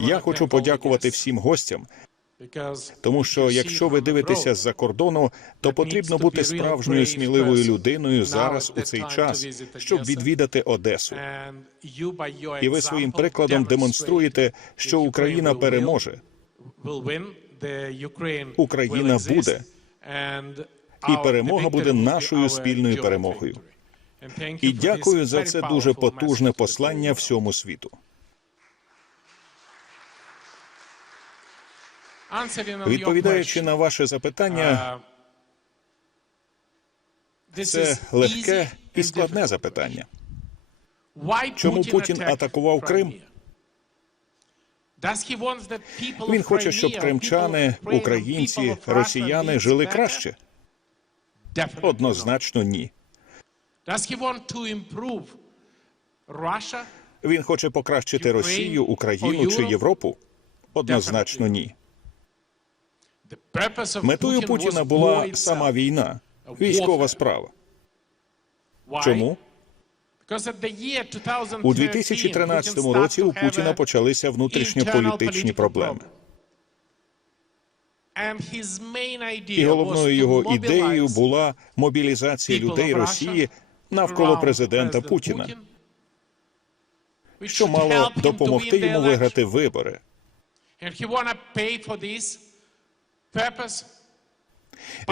Я хочу подякувати всім гостям, тому що якщо ви дивитеся з-за кордону, то потрібно бути справжньою сміливою людиною зараз у цей час, щоб відвідати Одесу. І ви своїм прикладом демонструєте, що Україна переможе. Україна буде, І перемога буде нашою спільною перемогою. І дякую за це дуже потужне послання всьому світу. Відповідаючи на ваше запитання, це легке і складне запитання. Чому Путін атакував Крим? Він хоче, щоб кримчани, українці, росіяни жили краще. Однозначно, ні. Він хоче покращити Росію, Україну чи Європу? Однозначно, ні. Метою Путіна була сама війна, військова справа. Чому? У 2013 році у Путіна почалися внутрішньополітичні проблеми. І головною його ідеєю була мобілізація людей Росії навколо президента Путіна, що мало допомогти йому виграти вибори.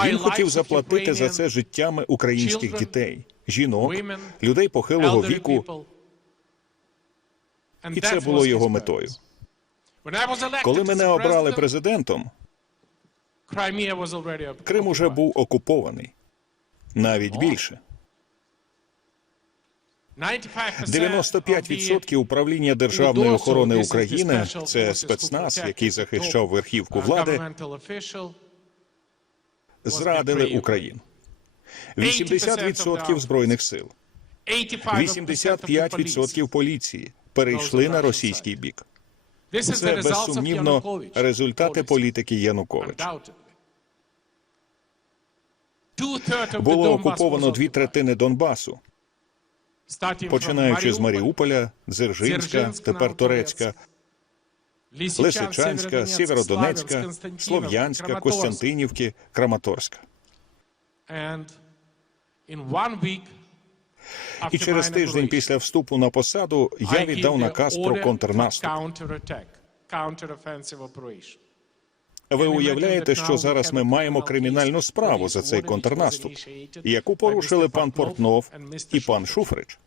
Він хотів заплатити за це життями українських дітей, жінок, людей похилого віку, і це було його метою. Коли мене обрали президентом, Крим уже був окупований, навіть більше. 95% управління державної охорони України це спецназ, який захищав верхівку влади, зрадили Україну. 80% збройних сил, 85% поліції перейшли на російський бік. Це безсумнівно результати політики Януковича. Було окуповано дві третини Донбасу, починаючи з Маріуполя, Дзержинська, тепер Торецька, Лисичанська, Сєвєродонецька, Слов'янська, Костянтинівки, Краматорська. І через тиждень після вступу на посаду я віддав наказ про контрнаступ. Ви уявляєте, що зараз ми маємо кримінальну справу за цей контрнаступ, яку порушили пан Портнов і пан Шуфрич.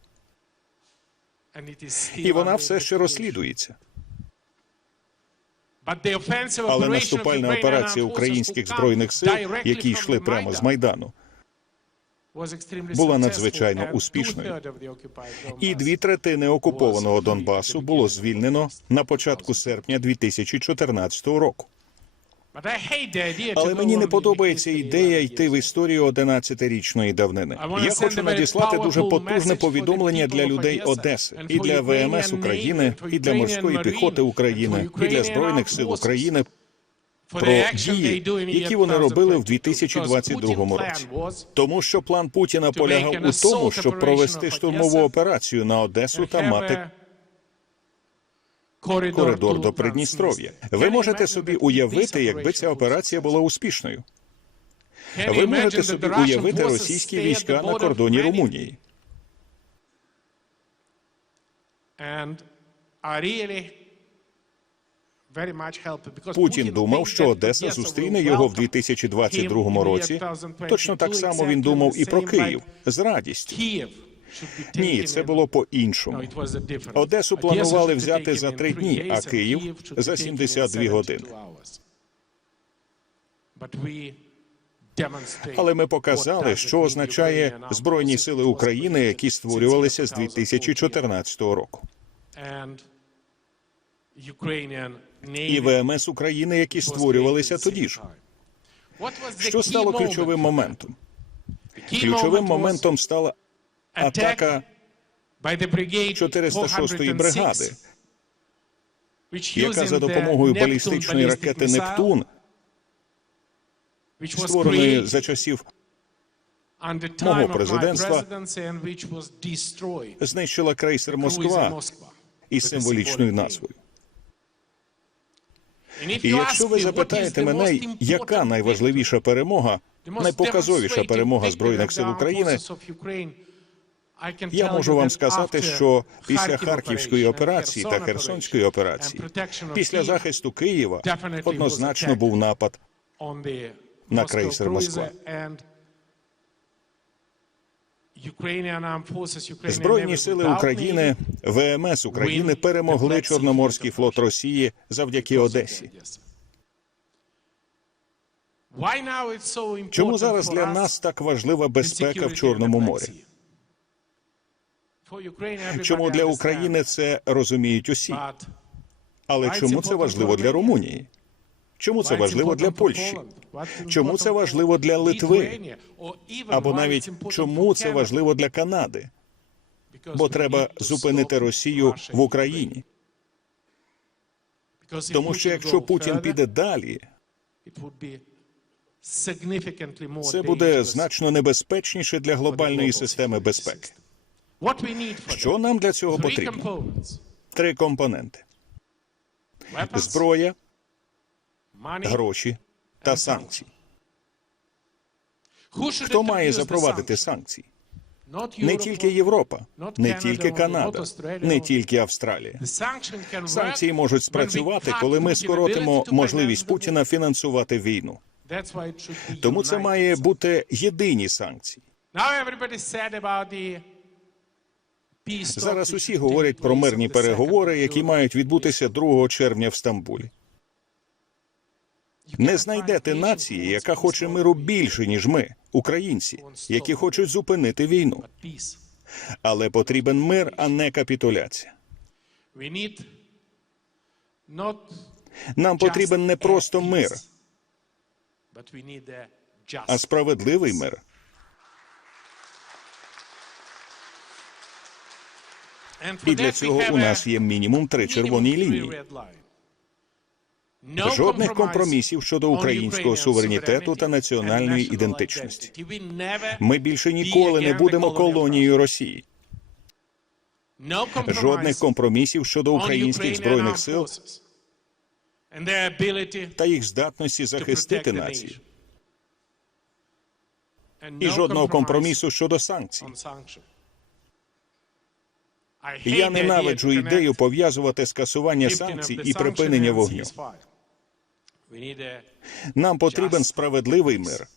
І вона все ще розслідується. Але наступальна операція українських збройних сил, які йшли прямо з майдану, була надзвичайно успішною. І дві третини окупованого Донбасу було звільнено на початку серпня 2014 року. Але мені не подобається ідея йти в історію 11-річної давнини. Я хочу надіслати дуже потужне повідомлення для людей Одеси і для ВМС України, і для морської піхоти України, і для збройних сил України про дії, які вони робили в 2022 році. Тому що план Путіна полягав у тому, щоб провести штурмову операцію на Одесу та мати коридор до Придністров'я. Ви можете собі уявити, якби ця операція була успішною. Ви можете собі уявити російські війська на кордоні Румунії. Путін думав, що Одеса зустріне його в 2022 році. Точно так само він думав і про Київ з радістю. Ні, це було по-іншому. Одесу планували взяти за три дні, а Київ за 72 години. Але ми показали, що означає Збройні сили України, які створювалися з 2014 року. І ВМС України, які створювалися тоді ж. Що стало ключовим моментом? Ключовим моментом стала атака 406-ї бригади, яка за допомогою балістичної ракети Нептун, створеної за часів мого президентства, знищила крейсер Москва із символічною назвою. І якщо ви запитаєте мене, яка найважливіша перемога, найпоказовіша перемога збройних сил України, я можу вам сказати, що після Харківської операції та Херсонської операції, після захисту Києва, однозначно був напад на крейсер Москва. Збройні сили України, ВМС України перемогли Чорноморський флот Росії завдяки Одесі. Чому зараз для нас так важлива безпека в Чорному морі? Чому для України це розуміють усі? Але чому це важливо для Румунії? Чому це важливо для Польщі? Чому це важливо для Литви? Або навіть чому це важливо для Канади? Бо треба зупинити Росію в Україні. Тому що якщо Путін піде далі, це буде значно небезпечніше для глобальної системи безпеки. Що нам для цього потрібно? Три компоненти: зброя, гроші та санкції. Хто має запровадити санкції? Не тільки Європа, не тільки Канада, не тільки Австралія. Санкції можуть спрацювати, коли ми скоротимо можливість Путіна фінансувати війну. Тому це має бути єдині санкції. Зараз усі говорять про мирні переговори, які мають відбутися 2 червня в Стамбулі. Не знайдете нації, яка хоче миру більше, ніж ми, українці, які хочуть зупинити війну. Але потрібен мир, а не капітуляція. Нам потрібен не просто мир, а справедливий мир. І для цього у нас є мінімум три червоні лінії. Жодних компромісів щодо українського суверенітету та національної ідентичності. Ми більше ніколи не будемо колонією Росії. Жодних компромісів щодо українських збройних сил та їх здатності захистити націю. І жодного компромісу щодо санкцій. Я ненавиджу ідею пов'язувати скасування санкцій і припинення вогню. Нам потрібен справедливий мир.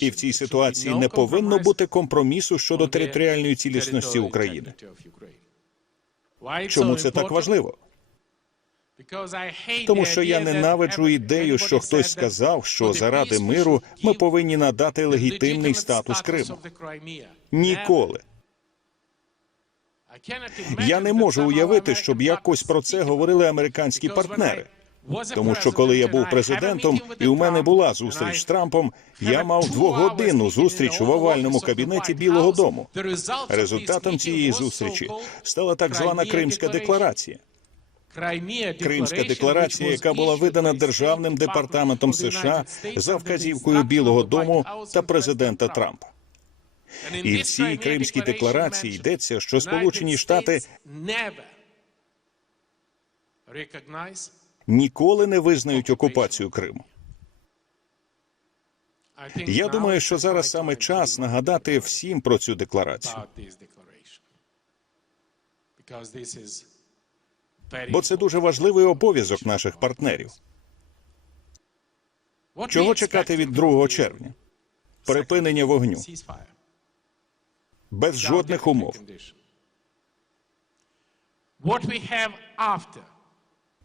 І в цій ситуації не повинно бути компромісу щодо територіальної цілісності України. Чому це так важливо? Тому що я ненавиджу ідею, що хтось сказав, що заради миру ми повинні надати легітимний статус Криму. Ніколи. Я не можу уявити, щоб якось про це говорили американські партнери. Тому що коли я був президентом і у мене була зустріч з Трампом, я мав двогодинну зустріч в овальному кабінеті Білого Дому. Результатом цієї зустрічі стала так звана Кримська декларація. Кримська декларація, яка була видана державним департаментом США за вказівкою Білого Дому та президента Трампа. І в цій Кримській декларації йдеться, що Сполучені Штати ніколи не визнають окупацію Криму. Я думаю, що зараз саме час нагадати всім про цю декларацію, бо це дуже важливий обов'язок наших партнерів. Чого чекати від 2 червня? Припинення вогню без жодних умов.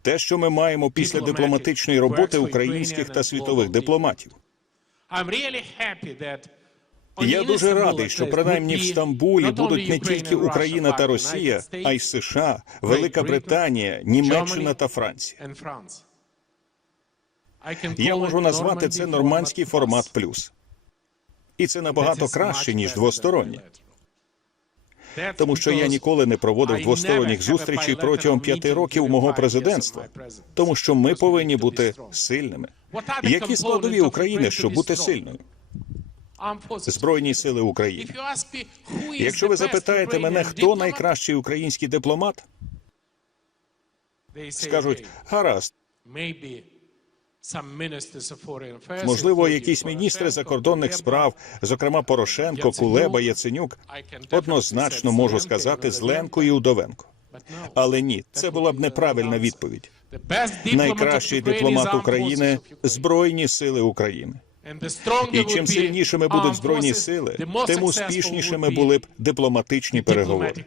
Те, що ми маємо після дипломатичної роботи українських та світових дипломатів. Я дуже радий, що принаймні в Стамбулі будуть не тільки Україна та Росія, а й США, Велика Британія, Німеччина та Франція. Я можу назвати це нормандський формат плюс. І це набагато краще ніж двостороннє. Тому що я ніколи не проводив двосторонніх зустрічей протягом п'яти років мого президентства, тому що ми повинні бути сильними. Які складові України, щоб бути сильною? Збройні сили України. Якщо ви запитаєте мене, хто найкращий український дипломат, Скажуть, гаразд, можливо, якісь міністри закордонних справ, зокрема Порошенко, Кулеба, Яценюк, однозначно можу сказати Зеленко і Удовенко. Але ні, це була б неправильна відповідь. Найкращий дипломат України. Збройні сили України. І чим сильнішими будуть збройні сили, тим успішнішими були б дипломатичні переговори.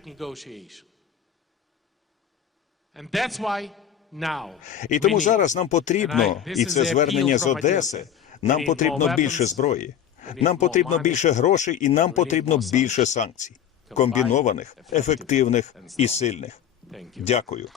І тому зараз нам потрібно, і це звернення з Одеси. Нам потрібно більше зброї. Нам потрібно більше грошей, і нам потрібно більше санкцій, комбінованих, ефективних і сильних. Дякую.